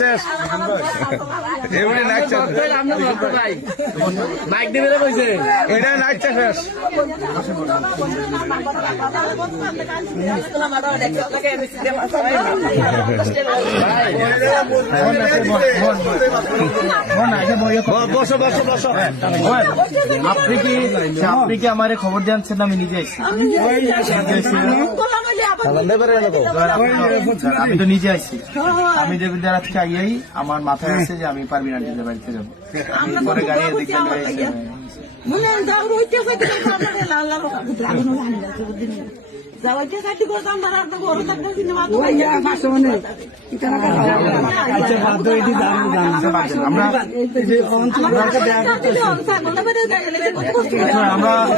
শেষ এমনি নাচছে মাইক দিবে রে কইছে এটা নাচছে শেষ বসো বসো বসো আপনি কি আমার খবর দিয়েছেন আমি নিজে আইছি আমি তো নিজে আইছি আমি দেবীদের আজকে আইয়াই আমার মাথায় আছে যে আমি পারবি না নিজের বাড়িতে যাবো পরে গাড়ি এদিকে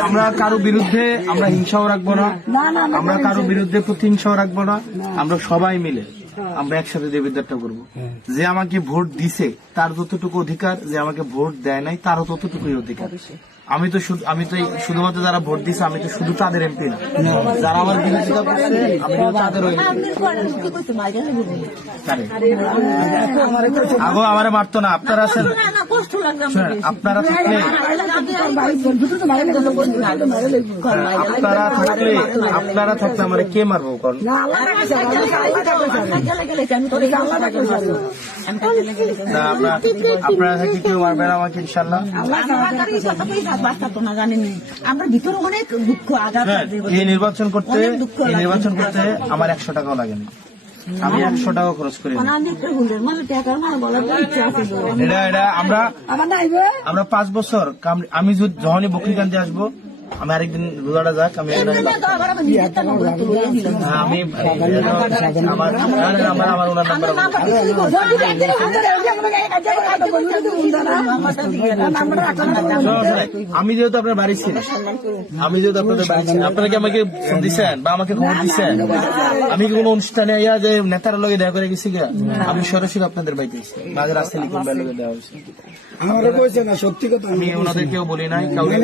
আমরা কারো বিরুদ্ধে আমরা হিংসাও রাখবো না, আমরা কারো বিরুদ্ধে প্রতিহিংসাও রাখবো না, আমরা সবাই মিলে আমরা একসাথে দেবীদারটা করবো। যে আমাকে ভোট দিছে তার যতটুকু অধিকার, যে আমাকে ভোট দেয় নাই তারও ততটুকুই অধিকার। আমি তো শুধুমাত্র যারা ভোট দিছে আমি তো শুধু তাদের এমপি না, যারা আমার বিরোধিতা করছে আমি তাদের আগো আমার মারতো না। আপনারা আছেন, আপনারা থাকলে আপনারা থাকলে আমার কে মারবো? আপনারা থাকলে কেউ মারবে না আমাকে ইনশাল্লাহ। আমরা ভিতরে অনেক দুঃখ আঘাত। এই নির্বাচন করতে আমার 100 টাকাও লাগেনি, আমি 100 টাকা খরচ করি। এটা আমরা 5 বছর আমি যখনই বকরিকান্দি আসবো, আমি আরেকদিন রোজাটা যাক আমি আমি যেহেতু আপনার বাড়ি ছিলাম, আপনারা কি আমাকে ফোন দিচ্ছেন বা আমাকে খবর দিচ্ছেন? আমি কি কোনো অনুষ্ঠানে ইয়া যে নেতার লগে দেখা করে গেছি গা? আমি সরাসরি আপনাদের বাড়িতে বাজার আসতে লিখুন লগে দেওয়া হয়েছে। আমারও কইছে না, সত্যি কথা আমি ওনাদেরকেও বলি নাই কাউকে।